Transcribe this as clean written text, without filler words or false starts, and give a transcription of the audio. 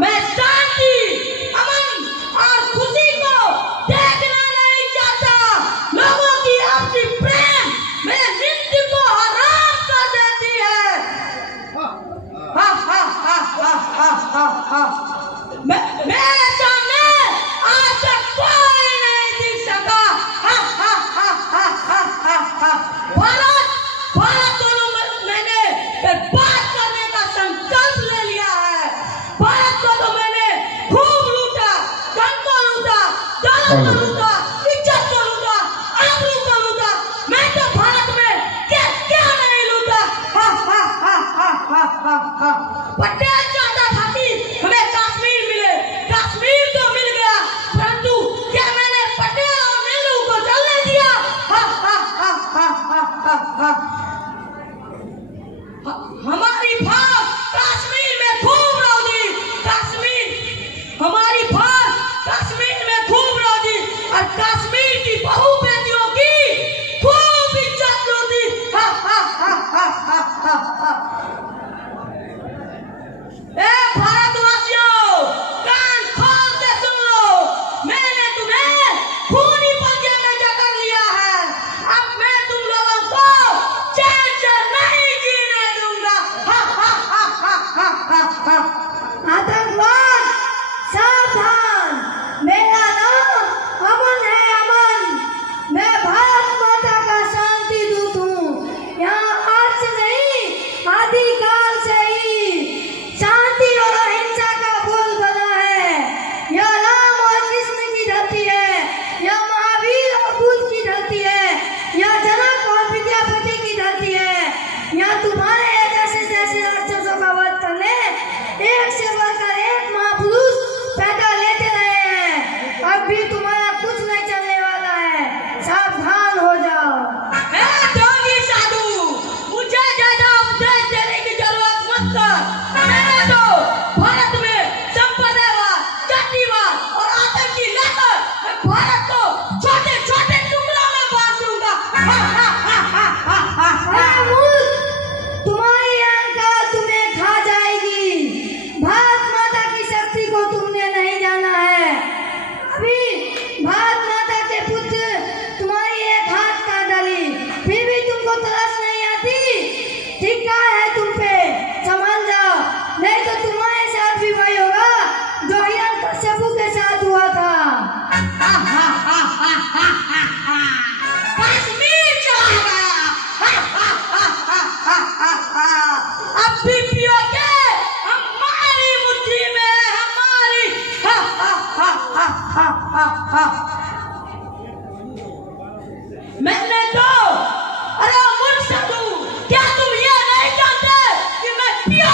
मैं शांति, अमन और खुशी को देखना नहीं चाहता। लोगों की आपसी प्रेम मेरे नींद को हराम कर देती है। हा हा हा हा हा हा हा। मेरे सामने आज तक कोई नहीं दिख सका। हा हा हा हा हा हा हा। भारत दोनों मैंने बात करने का संकल्प ले लिया है। भारत को तो मैंने खूब लूटा, धन को लूटा, दौलत को लूटा, इज्जत को लूटा, आबरू को लूटा। मैं तो भारत में क्या क्या नहीं लूटा। हा हा हा हा हा हा हा। पटेल चाहता था कि हमें कश्मीर मिले, कश्मीर तो मिल गया, परंतु क्या मैंने पटेल और नेहरू को चलने दिया? हा हा हा हा हा हा हा। हमारी फौज कश्मीर में खूब रौदी, कश्मीर हमारी फौज कश्मीर में खूब रौदी और कश्मीर की बहू बेटियों की खूब इज्जत लूटी। हा हा हा हा हा हा हा। ए भारतवासियों, कान खोल के सुन लो, मैंने तुम्हें खूनी पंजे में जकड़ लिया है। अब मैं तुम लोगों को चैन से नहीं जीने दूंगा। हा हा हा हा हा हा हा। आतंकवाद सावधान, मेरा नाम अमन है, अमन। मैं भारत माता का शांति दूत हूँ। यहाँ आज से नहीं, आदिकाल से ही शांति और अहिंसा का बोल बना है। यह राम और कृष्ण की धरती है, यह महावीर और बुद्ध की धरती है, यह जनक और विद्यापति की धरती है। यहाँ तुम्हारे जैसे राक्षसों का वध करने एक से बढ़कर एक महापुरुष पैदा लेते रहे हैं। अब भी तुम्हारा कुछ नहीं चलने वाला है, सावधान हो जाओ। ए ढोंगी साधु, मुझे ज्यादा उपदेश देने की जरूरत मत कर। मैंने तो भारत में संप्रदायवाद, जातिवाद और आतंकी लेकर मैं भारत को छोटे छोटे टुकड़ों में बांट दूंगा। हा हा हा हा हा हा हा। अरे मूर्ख, तुम्हारी अहंकार तुम्हें खा जाएगी। भारत माता की शक्ति को तुमने नहीं जाना है। अभी भारत माता के पुत्र तुम्हारी एक हाथ का डाली, फिर भी तुमको तरस नहीं आती। धिक्कार है तुम पे, संभल जाओ, नहीं तो तुम्हारे साथ भी वही होगा जो हिरण्यकश्यपु के साथ हुआ था। हा हा हा हा हा हा हा। कश्मीर चला गया। हा हा हा हा हा हा हा। अब भी पियोगे हमारी मुट्ठी में, हमारी। हा हा हा हा हा हा हा। मैंने तो, अरे मूर्ख साधु, क्या तुम ये नहीं जानते कि मैं पियो